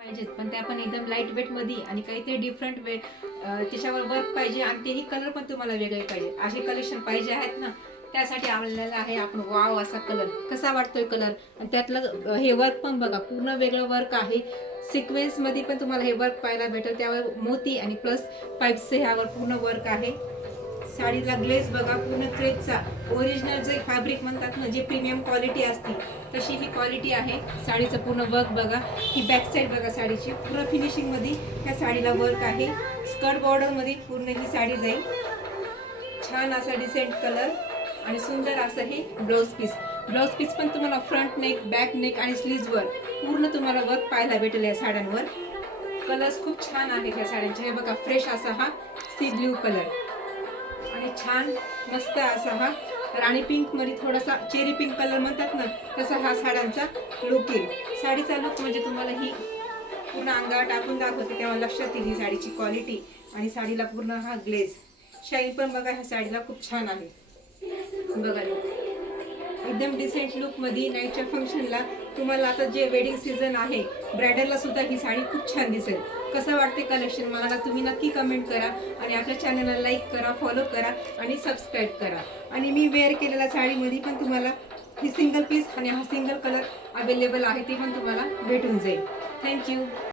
पाहिजेत, पण त्या पण एकदम लाईट वेट मध्ये आणि काहीतरी डिफरंट वे त्याच्यावर वर्क पाहिजे आणि तेही कलर पण तुम्हाला वेगळे पाहिजे, असे कलेक्शन पाहिजे आहेत ना. त्यासाठी आणलेला आहे आपण वाव असा कलर. कसा वाटतोय कलर? आणि त्यातलं हे वर्क पण बघा, पूर्ण वेगळं वर्क आहे. सिक्वेन्स मध्ये पण तुम्हाला हे वर्क पाहायला भेटेल. त्यावर मोती आणि प्लस पाईप्सचे ह्यावर पूर्ण वर्क आहे. साडीला ग्लेस बघा, पूर्ण क्रेपचा ओरिजिनल जे फॅब्रिक म्हणतात ना, जे प्रीमियम क्वालिटी असते तशी ही क्वालिटी आहे. साडीचं पूर्ण वर्क बघा, ही बॅक साईड बघा साडीची पूर्ण फिनिशिंग मध्ये ह्या साडीला वर्क आहे. स्कर्ट बॉर्डर मध्ये पूर्ण ही साडी जाईल. छान असा डिसेंट कलर आणि सुंदर असं हे ब्लाउज पीस. ब्लाउज पीस पण तुम्हाला फ्रंट नेक, बॅक नेक आणि स्लीव्जवर पूर्ण तुम्हाला वर्क पाहायला भेटेल या साड्यांवर. कलर्स खूप छान आहेत या साड्यांचे. हे बघा, फ्रेश असा हा सी ब्ल्यू कलर आणि छान मस्त असा हा राणी पिंक मध्ये थोडासा चेरी पिंक कलर म्हणतात ना, तसा हा साड्यांचा लुक येईल. साडीचा लुक म्हणजे तुम्हाला ही पूर्ण अंगावर टाकून दाखवते तेव्हा लक्षात येईल ही साडीची क्वालिटी. आणि साडीला पूर्ण हा ग्लेज शाईन पण बघा ह्या साडीला खूप छान आहे. बघा लुक एकदम डिसेंट लुक मध्ये नाईटच्या फंक्शनला तुम्हाला आता जे वेडिंग सीझन आहे ब्रायडलला सुद्धा ही साडी खूप छान दिसेल. कसं वाटते कलेक्शन मला तुम्ही नक्की कमेंट करा आणि आपल्या चॅनलला लाईक करा, फॉलो करा आणि सबस्क्राईब करा. आणि मी वेअर केलेल्या साडीमध्ये पण तुम्हाला ही सिंगल पीस आणि हा सिंगल कलर अवेलेबल आहे, ते पण तुम्हाला भेटून जाईल. थँक्यू.